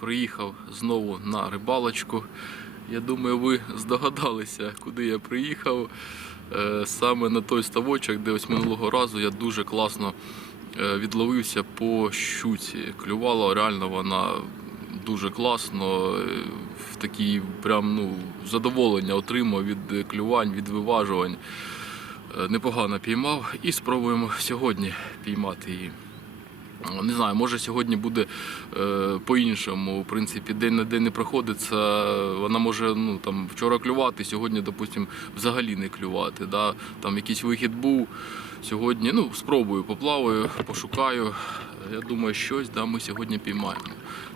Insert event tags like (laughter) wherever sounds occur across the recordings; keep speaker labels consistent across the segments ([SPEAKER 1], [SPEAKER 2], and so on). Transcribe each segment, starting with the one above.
[SPEAKER 1] Приїхав знову на рибалочку. Я думаю, ви здогадалися, куди я приїхав. Е, Саме на той ставочок, де ось минулого разу я дуже класно е, відловився по щуці. Клювала реально вона дуже класно. е, В такій прям ну, задоволення отримав від клювань, від виважувань. Непогано піймав і спробуємо сьогодні піймати її. Не знаю, може сьогодні буде е, по-іншому. В принципі, день на день не проходиться. Вона може ну, там, вчора клювати, сьогодні, допустим, взагалі не клювати. Да? Там якийсь вихід був. Сьогодні ну, спробую, поплаваю, пошукаю. Я думаю, щось да, ми сьогодні піймаємо.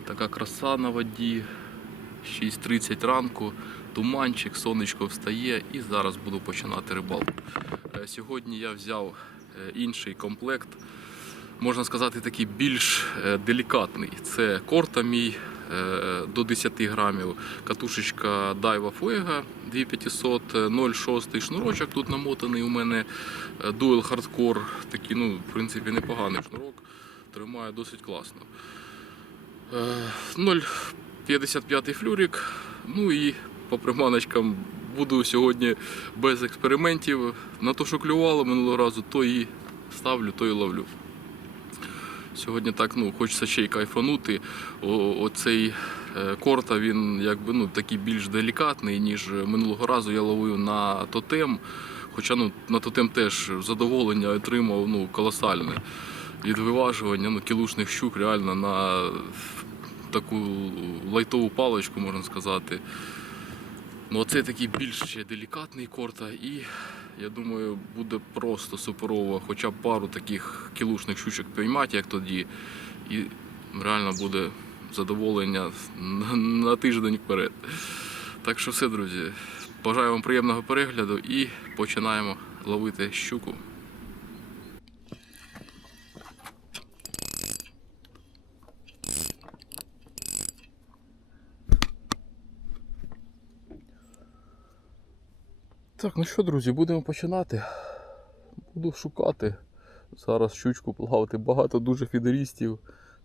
[SPEAKER 1] Така краса на воді, 6.30 ранку, туманчик, сонечко встає і зараз буду починати рибалку. Е, Сьогодні я взяв е, інший комплект можна сказати, такий більш е, делікатний. Це корта мій е, до 10 грамів, катушечка Daiwa Fuego 2500, е, 0,6 шнурочок тут намотаний у мене е, Dual Hardcore, такий, ну, в принципі, непоганий шнурок, тримає досить класно. Е, 0,55 флюрик, ну і по приманочкам буду сьогодні без експериментів. На то, що клювало минулого разу, то і ставлю, то і ловлю. Сьогодні так ну, хочеться ще й кайфанути. О, оцей е, корта він якби ну, такий більш делікатний, ніж минулого разу я ловив на тотем. Хоча ну, на тотем теж задоволення отримав ну, колосальне від виважування ну, кілушних щук реально на таку лайтову паличку, можна сказати. Ну, оцей такий більш ще делікатний корта, і я думаю, буде просто суперово хоча б пару таких кілушних щучок піймати, як тоді. І реально буде задоволення на, тиждень вперед. Так що все, друзі. Бажаю вам приємного перегляду і починаємо ловити щуку. Так, ну що, друзі, будемо починати. Буду шукати. Зараз щучку плавати. Багато дуже фідерістів.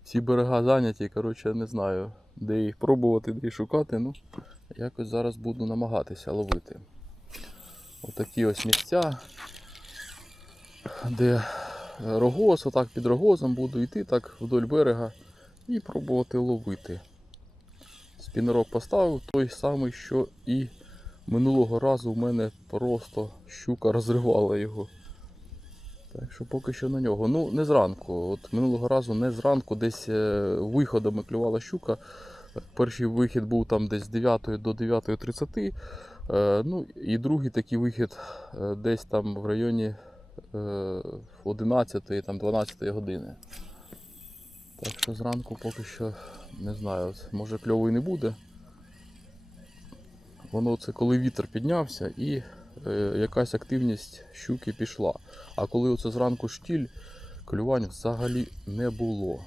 [SPEAKER 1] Всі берега зайняті. Коротше, не знаю, де їх пробувати, де їх шукати. Ну, якось зараз буду намагатися ловити. Отакі ось місця, де рогоз, отак під рогозом буду йти так вдоль берега і пробувати ловити. Спінерок поставив той самий, що і Минулого разу в мене просто щука розривала його. Так що поки що на нього. Ну, не зранку. От минулого разу не зранку, десь е, виходами клювала щука. Перший вихід був там десь з 9 до 9.30. Е, ну і другий такий вихід е, десь там в районі е, 11 там 12 години. Так що зранку поки що не знаю, може кльовий не буде. Воно це коли вітер піднявся і е, якась активність щуки пішла. А коли оце зранку штіль, клювань взагалі не було.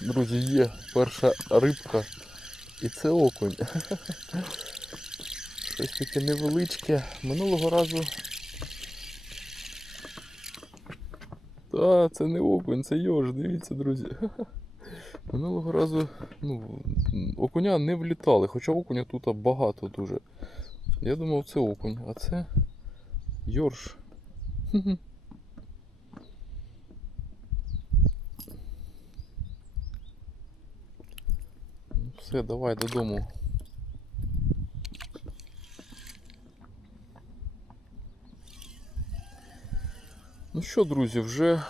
[SPEAKER 1] Друзі, є перша рибка і це окунь. (laughs) Щось таке невеличке. Минулого разу. Та, це не окунь, це йож, дивіться, друзі. (laughs) Минулого разу ну, окуня не влітали, хоча окуня тут багато дуже. Я думав це окунь, а це йорш. (laughs) Ну, Все, давай додому. Ну що, друзі, вже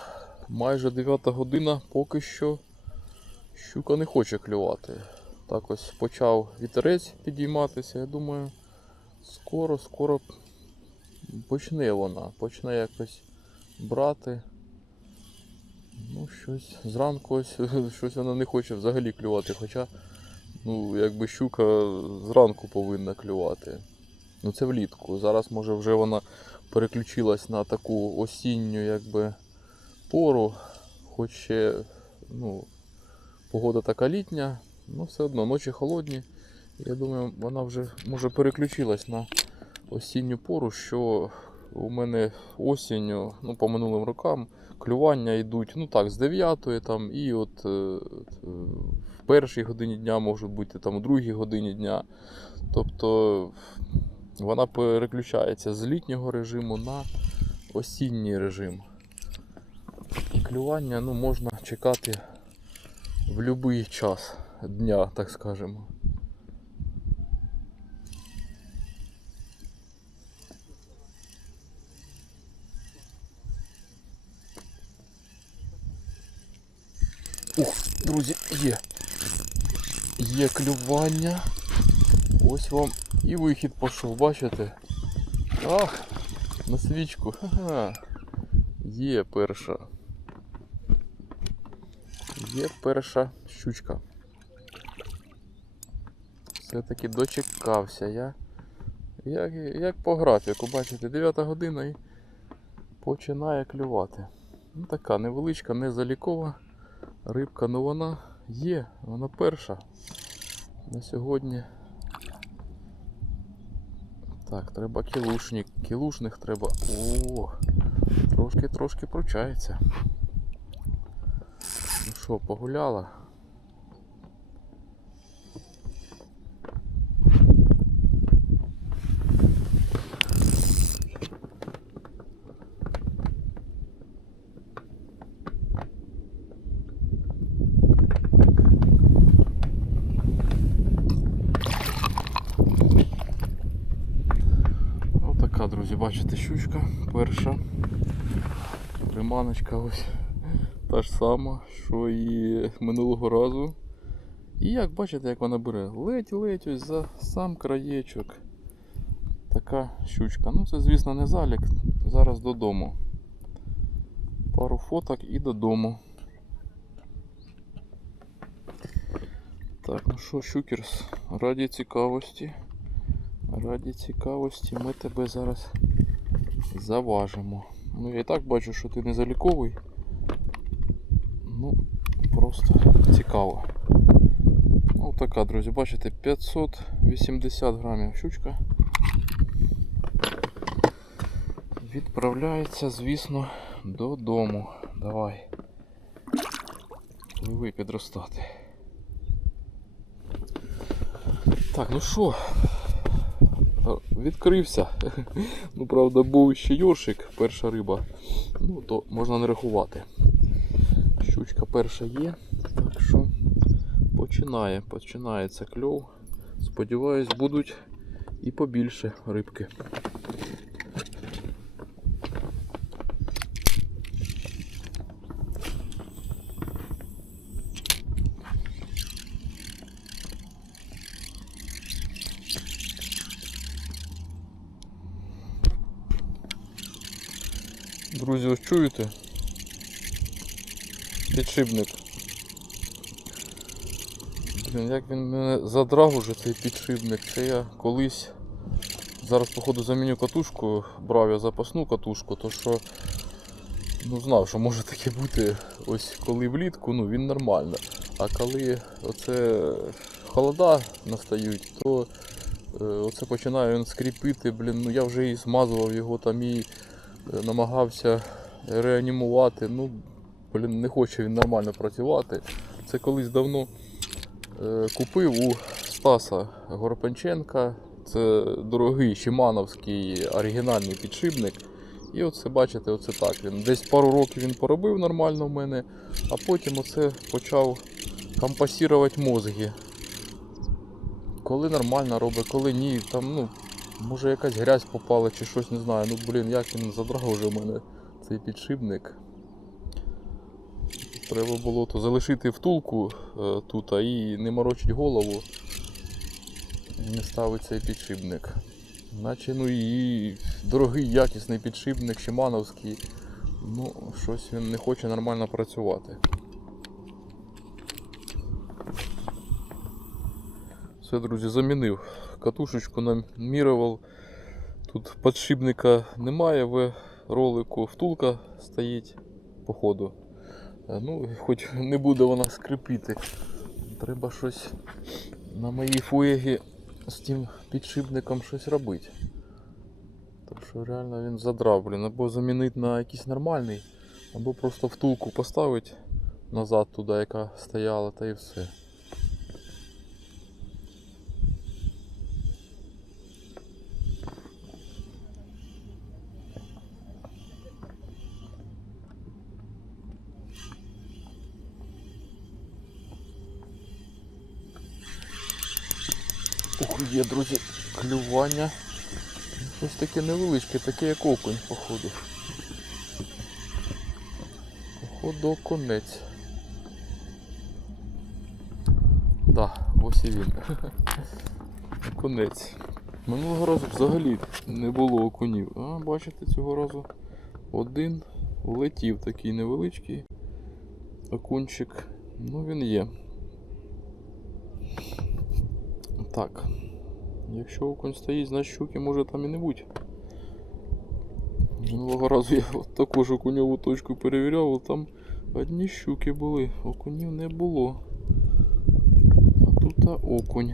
[SPEAKER 1] майже 9 година, поки що щука не хоче клювати. Так ось почав вітерець підійматися. Я думаю, скоро, скоро почне вона, почне якось брати. Ну, щось зранку ось (laughs) щось вона не хоче взагалі клювати, хоча ну, якби щука зранку повинна клювати. Ну це влітку. Зараз може вже вона переключилась на таку осінню якби, пору, хоч ще ну, погода така літня, ну все одно ночі холодні. Я думаю, вона вже може переключилась на осінню пору, що у мене осінню, ну по минулим рокам, клювання йдуть ну так, з 9 там, і от е, е, в першій годині дня можуть бути там у другій годині дня. Тобто вона переключається з літнього режиму на осінній режим. І клювання ну, можна чекати в будь-який час дня, так скажемо. Ух, друзі, є. Є клювання. Ось вам і вихід пішов, бачите? Ах, на свічку. Ха-ха. Є перша. Є перша щучка. Все-таки дочекався я. Як, як по графіку, бачите, 9 година і починає клювати. Ну така невеличка, не залікова рибка, ну вона є, вона перша. На сьогодні. Так, треба кілушник. Кілушних треба. О, трошки трошки пручається. Ну що, погуляла? Друзі, бачите, щучка перша. Приманочка ось та ж сама, що і минулого разу. І як бачите, як вона бере? Ледь-ледь ось за сам краєчок. Така щучка. Ну це, звісно, не залік. Зараз додому. Пару фоток і додому. Так, ну що, щукерс, раді цікавості. Раді цікавості ми тебе зараз заважимо. Ну я і так бачу, що ти не заліковий. Ну, просто цікаво. Ну така, друзі, бачите, 580 грамів щучка. Відправляється, звісно, додому. Давай. Пливи підростати. Так, ну що, відкрився. (laughs) Ну, правда, був ще йоршик, перша риба. Ну, то можна не рахувати. Щучка перша є. Так що починає, починається кльов. Сподіваюсь, будуть і побільше рибки. Друзі, ось чуєте? Підшипник. Блін, як він мене задрав уже цей підшипник. Це я колись. Зараз, походу, заміню катушку, брав я запасну катушку, то що ну, знав, що може таке бути ось коли влітку, ну він нормально. А коли оце холода настають, то е, оце починає він скріпити, блін, ну я вже і змазував його там і намагався реанімувати. Ну, блін, не хоче він нормально працювати. Це колись давно е, купив у Стаса Горпанченка. Це дорогий Шимановський оригінальний підшипник. І оце бачите, оце так. Він десь пару років він поробив нормально в мене, а потім оце почав компасувати мозги. Коли нормально робить, коли ні, там, ну, може якась грязь попала чи щось не знаю. Ну блін, як він задрав уже в мене цей підшипник. Треба було то залишити втулку е, тут, і не морочить голову. Не ставить цей підшипник. Наче ну і дорогий якісний підшипник Шимановський. Ну, щось він не хоче нормально працювати. Все, друзі, замінив. Катушечку намірював. Тут підшипника немає в ролику, втулка стоїть по ходу. Е, Ну, хоч не буде вона скрипіти. Треба щось на моїй фуегі з тим підшипником щось робити. Так що реально він задрав, блін, або замінити на якийсь нормальний, або просто втулку поставити назад туди, яка стояла, та і все. Є, друзі, клювання. Щось таке невеличке, таке як окунь, походу. Походу конець. Да, ось і він. (laughs) Конець. Минулого разу взагалі не було окунів. А, бачите, цього разу один влетів такий невеличкий окунчик. Ну він є. Так. Якщо окунь стоїть, значить щуки може там і не бути. Минулого разу я от також окуньову точку перевіряв, але там одні щуки були, окунів не було. А тут а, окунь.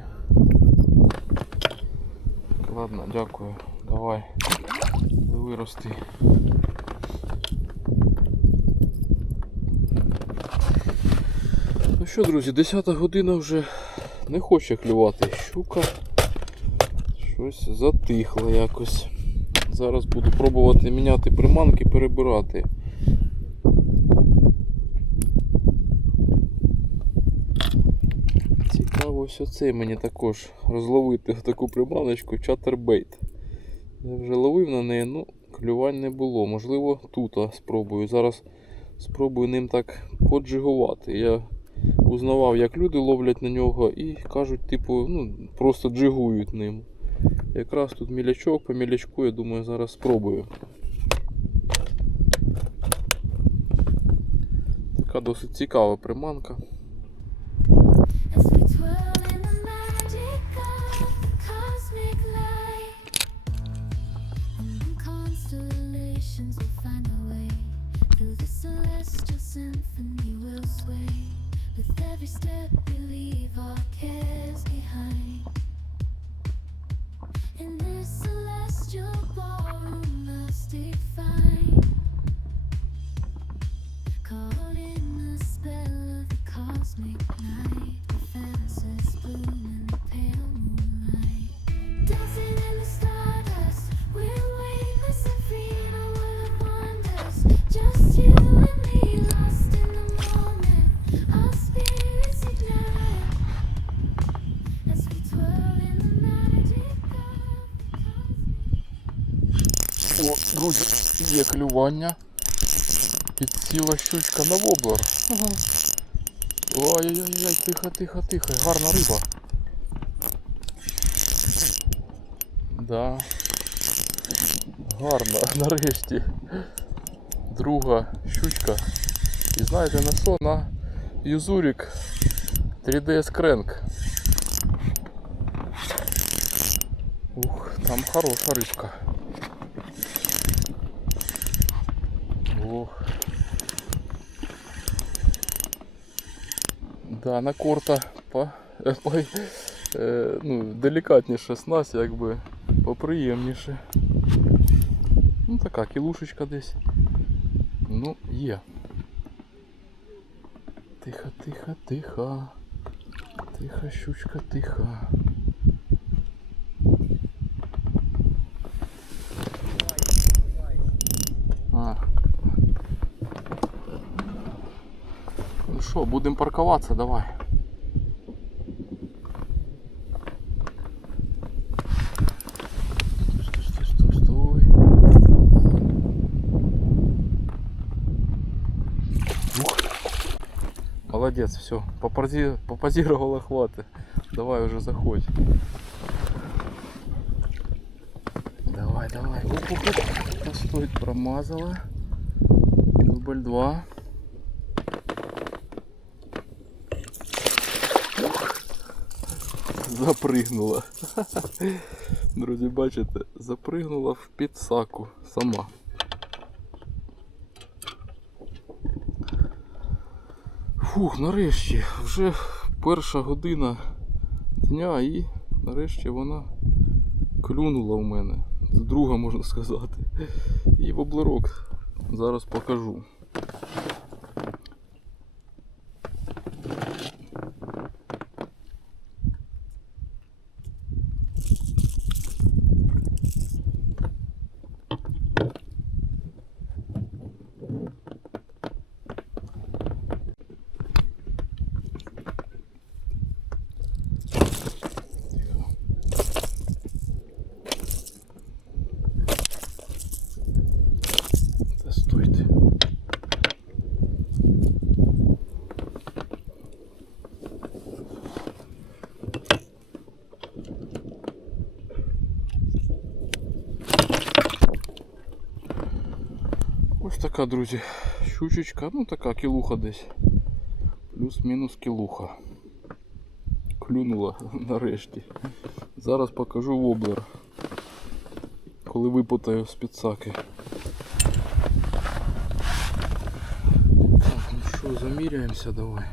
[SPEAKER 1] Ладно, дякую. Давай. Вирости. Ну що, друзі, 10 година вже не хоче клювати щука. Щось затихло якось. Зараз буду пробувати міняти приманки, перебирати. Цікаво, ось оцей мені також розловити таку приманочку чатербейт. Я вже ловив на неї, ну, клювань не було. Можливо, тут спробую. Зараз спробую ним так поджигувати. Я узнавав, як люди ловлять на нього і кажуть, типу, ну, просто джигують ним. Якраз тут мілячок, по мілячку, я думаю, зараз спробую. Така досить цікава приманка.
[SPEAKER 2] With every step we leave our cares behind.
[SPEAKER 1] Друзі, є клювання. Підсіла щучка на воблер. Ой-ой-ой, тихо, тихо, тихо. Гарна риба. Да. Гарна, (laughs) нарешті. Друга щучка. І знаєте на що? На Юзурик 3DS Crank. Ух, там хороша рибка. Да, на корта по, (laughs) по, е, ну, делікатніше снасть, якби поприємніше. Ну така кілушечка десь. Ну, є. Тихо, тихо, тихо. Тихо, щучка, тихо. А. Ну що, будемо паркуватися, давай. Молодець, все. Попози... Попозировала хвати. Давай уже заходь. Давай, давай. Оп, оп. Постой, промазала. Дубль два. Запригнула. Друзі, бачите, запригнула в підсаку сама. Фух, нарешті, вже перша година дня і нарешті вона клюнула в мене. Друга можна сказати. І воблерок зараз покажу. Та стойте. Ось друзі, щучечка, ну така кілуха десь. Плюс-мінус кілуха. Клюнула (laughs) нарешті. Зараз покажу воблер. Коли випутаю з підсаки. Так, ну що, заміряємося давай.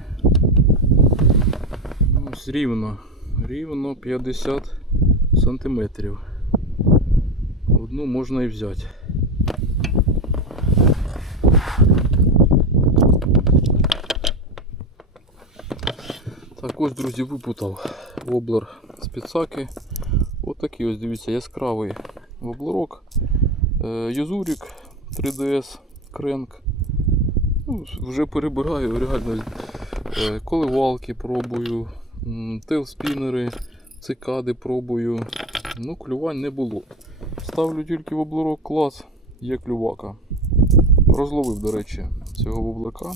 [SPEAKER 1] Ну, ось рівно. Рівно 50 сантиметрів. Одну можна і взяти. Так ось, друзі, випутав воблер з підсаки. Отакий ось, дивіться, яскравий воблерок. Е, Юзурік 3DS Кренк. Ну, вже перебираю реально е, коливалки пробую, тейлспінери, цикади пробую. Ну, клювань не було. Ставлю тільки воблерок клас, є клювака. Розловив, до речі, цього воблерка.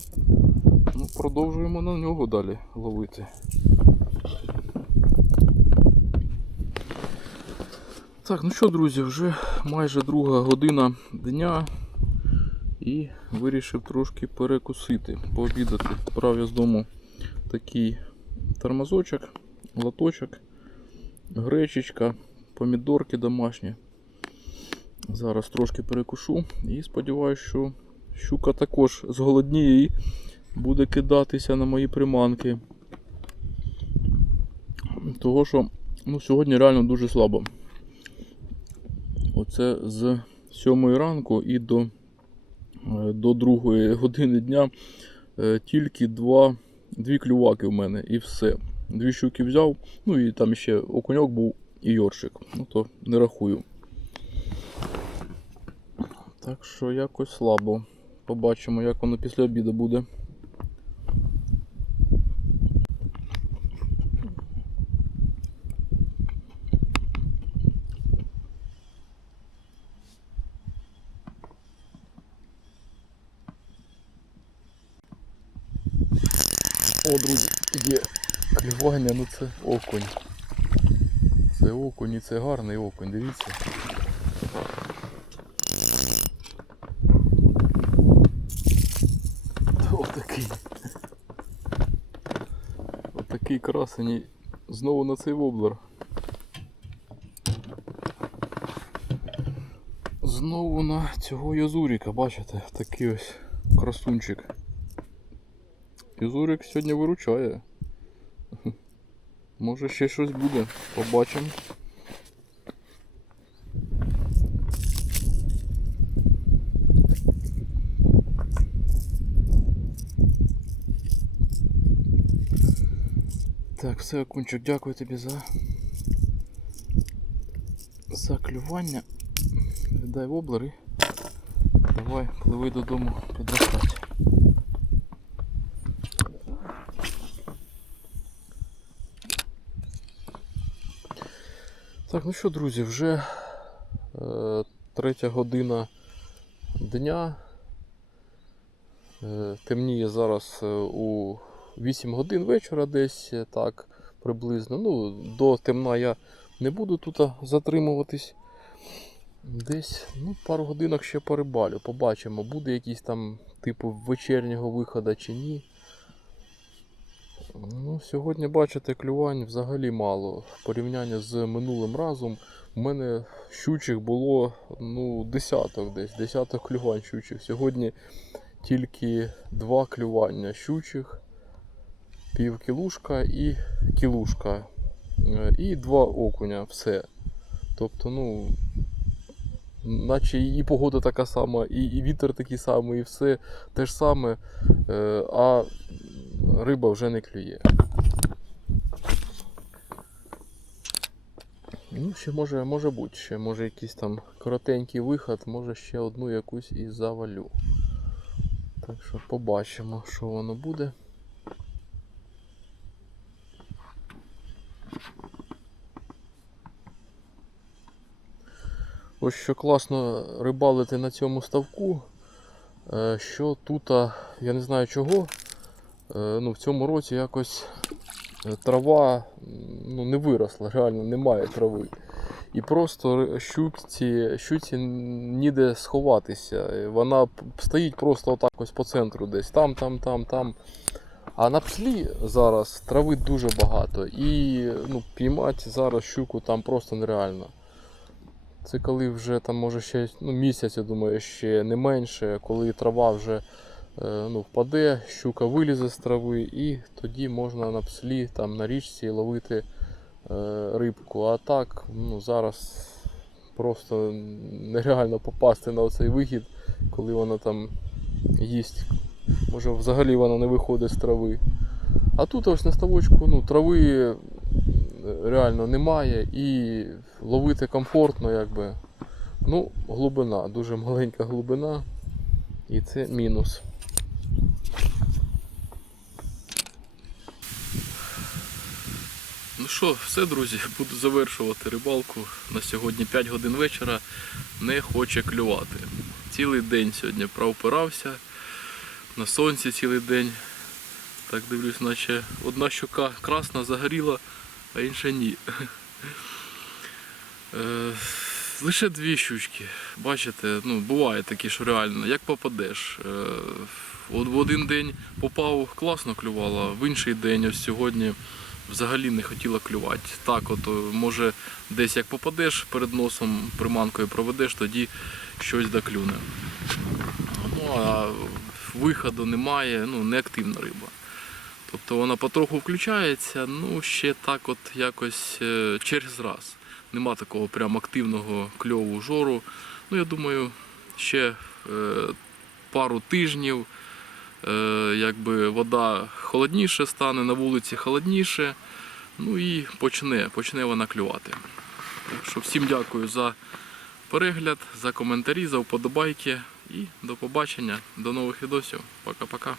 [SPEAKER 1] Ну, продовжуємо на нього далі ловити. Так, ну що, друзі, вже майже друга година дня і вирішив трошки перекусити, пообідати. Брав я з дому такий тормозочок, лоточок, гречечка, помідорки домашні. Зараз трошки перекушу і сподіваюся, що щука також зголодніє і буде кидатися на мої приманки. Того що ну, сьогодні реально дуже слабо. Оце з 7 ранку і до, е, до 2 години дня е, тільки два, дві клюваки в мене і все. Дві щуки взяв, ну і там ще окуньок був і йоршик. Ну то не рахую. Так що якось слабо. Побачимо, як воно після обіду буде. О, друзі, є клювання, ну це окунь. Це окунь і це гарний окунь, дивіться. Отакий. Отакий красень. Знову на цей воблер. Знову на цього язуріка, бачите, такий ось красунчик. Язурик сьогодні виручає. Може ще щось буде. Побачимо. Так, все, окунчик, дякую тобі за за клювання. Віддай воблер і давай пливи додому підростати. Так, ну що, друзі, вже е, третя година дня. Е, темніє зараз е, у 8 годин вечора десь так приблизно. Ну, до темна я не буду тут затримуватись. Десь ну, пару годинок ще порибалю. Побачимо, буде якийсь там типу вечірнього виходу чи ні. Ну, сьогодні, бачите, клювань взагалі мало. В порівнянні з минулим разом у мене щучих було ну, десяток десь, десяток клювань щучих. Сьогодні тільки два клювання щучих, пів кілушка і кілушка. Е, І два окуня, все. Тобто, ну, наче і погода така сама, і, і вітер такий самий, і все те ж саме, е, а риба вже не клює. Ну, ще може, може бути, ще може якийсь там коротенький виход, може ще одну якусь і завалю. Так що побачимо, що воно буде. Ось що класно рибалити на цьому ставку, е, що тут, я не знаю чого, е, ну, в цьому році якось е, трава ну, не виросла, реально немає трави. І просто щуці, щуці ніде сховатися. Вона стоїть просто отак ось по центру десь, там, там, там, там. А на пслі зараз трави дуже багато. І ну, піймати зараз щуку там просто нереально. Це коли вже там може ще ну, місяць, я думаю, ще не менше, коли трава вже е, ну, впаде, щука вилізе з трави, і тоді можна на пслі там на річці ловити е, рибку. А так, ну, зараз просто нереально попасти на цей вихід, коли вона там їсть. Може взагалі вона не виходить з трави. А тут ось на ставочку ну, трави реально немає і ловити комфортно, якби. Ну, глибина, дуже маленька глибина. І це мінус. Ну що, все, друзі, буду завершувати рибалку. На сьогодні 5 годин вечора не хоче клювати. Цілий день сьогодні провпирався. На сонці цілий день. Так дивлюсь, наче одна щука красна загоріла, а інша ні. Е, Лише дві щучки. Бачите, ну буває такі, що реально, як попадеш. Е, от В один день попав, класно клювала, в інший день, ось сьогодні, взагалі не хотіла клювати. Так, от, може, десь як попадеш перед носом, приманкою проведеш, тоді щось доклюне. Ну, а виходу немає, ну, неактивна риба. Тобто вона потроху включається, ну ще так от якось е, через раз. Нема такого прям активного кльову жору. Ну, я думаю, ще е, пару тижнів, е, якби вода холодніше стане, на вулиці холодніше. Ну і почне, почне вона клювати. Так що всім дякую за перегляд, за коментарі, за вподобайки і до побачення, до нових відосів. Пока-пока.